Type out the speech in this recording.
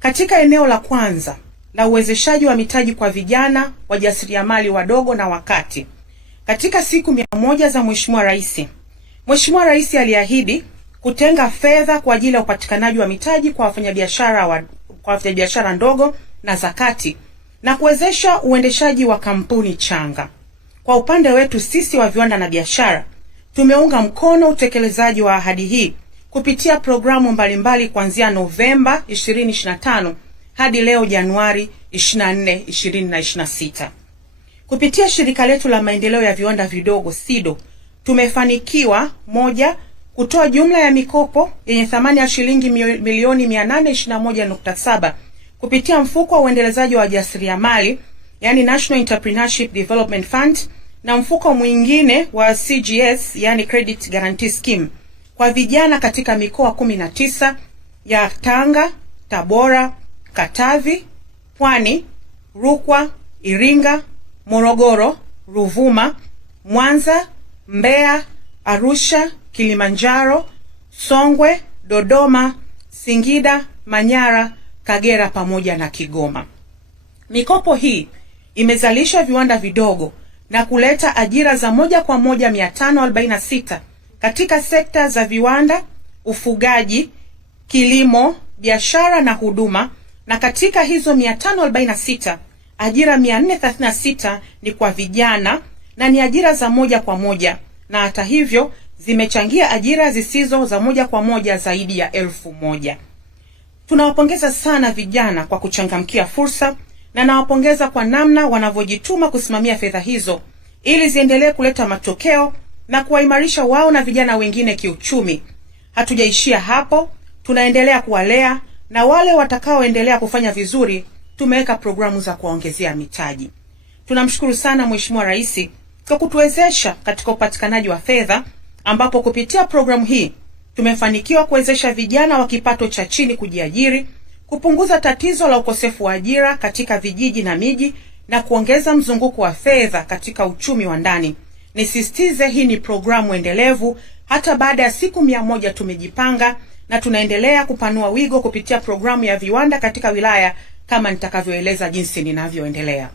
Katika eneo la kwanza la uwezeshaji wa mitaji kwa vijana, wajasiriamali wadogo na wakati, katika siku 100 za Mheshimiwa Rais aliahidi kutenga fedha kwa ajili ya upatikanaji wa mitaji kwa wafanyabiashara ndogo na zakati na kuwezesha uendeshaji wa kampuni changa. Kwa upande wetu sisi wa viwanda na biashara, tumeunga mkono utekelezaji wa ahadi hii kupitia programu mbalimbali kuanzia Novemba 2025 hadi leo Januari 24, 2026. Kupitia shirika letu la maendeleo ya viwanda vidogo SIDO, tumefanikiwa: 1, kutoa jumla ya mikopo yenye thamani ya shilingi milioni 821.7 kupitia mfuko wa uendelezaji wa wajasiriamali, yani National Entrepreneurship Development Fund, na mfuko mwingine wa CGS, yani Credit Guarantee Scheme, kwa vijana katika mikoa 19 ya Tanga, Tabora, Katavi, Pwani, Rukwa, Iringa, Morogoro, Ruvuma, Mwanza, Mbeya, Arusha, Kilimanjaro, Songwe, Dodoma, Singida, Manyara, Kagera pamoja na Kigoma. Mikopo hii imezalisha viwanda vidogo na kuleta ajira za moja kwa moja 546 katika sekta za viwanda, ufugaji, kilimo, biashara na huduma, na katika hizo 546, ajira 436 ni kwa vijana na ni ajira za moja kwa moja, na hata hivyo zimechangia ajira zisizo za moja kwa moja zaidi ya 1000. Tunawapongeza sana vijana kwa kuchangamkia fursa, na nawapongeza kwa namna wanavyojituma kusimamia fedha hizo ili ziendelee kuleta matokeo na kuwaimarisha wao na vijana wengine kiuchumi. Hatujaishia hapo, tunaendelea kuwalea, na wale watakaoendelea kufanya vizuri tumeweka programu za kuwaongezea mitaji. Tunamshukuru sana Mheshimiwa Rais kwa kutuwezesha katika upatikanaji wa fedha, ambapo kupitia programu hii tumefanikiwa kuwezesha vijana wa kipato cha chini kujiajiri, kupunguza tatizo la ukosefu wa ajira katika vijiji na miji, na kuongeza mzunguko wa fedha katika uchumi wa ndani. Nisisitize, hii ni programu endelevu. Hata baada ya siku 100 tumejipanga na tunaendelea kupanua wigo kupitia programu ya viwanda katika wilaya, kama nitakavyoeleza jinsi ninavyoendelea.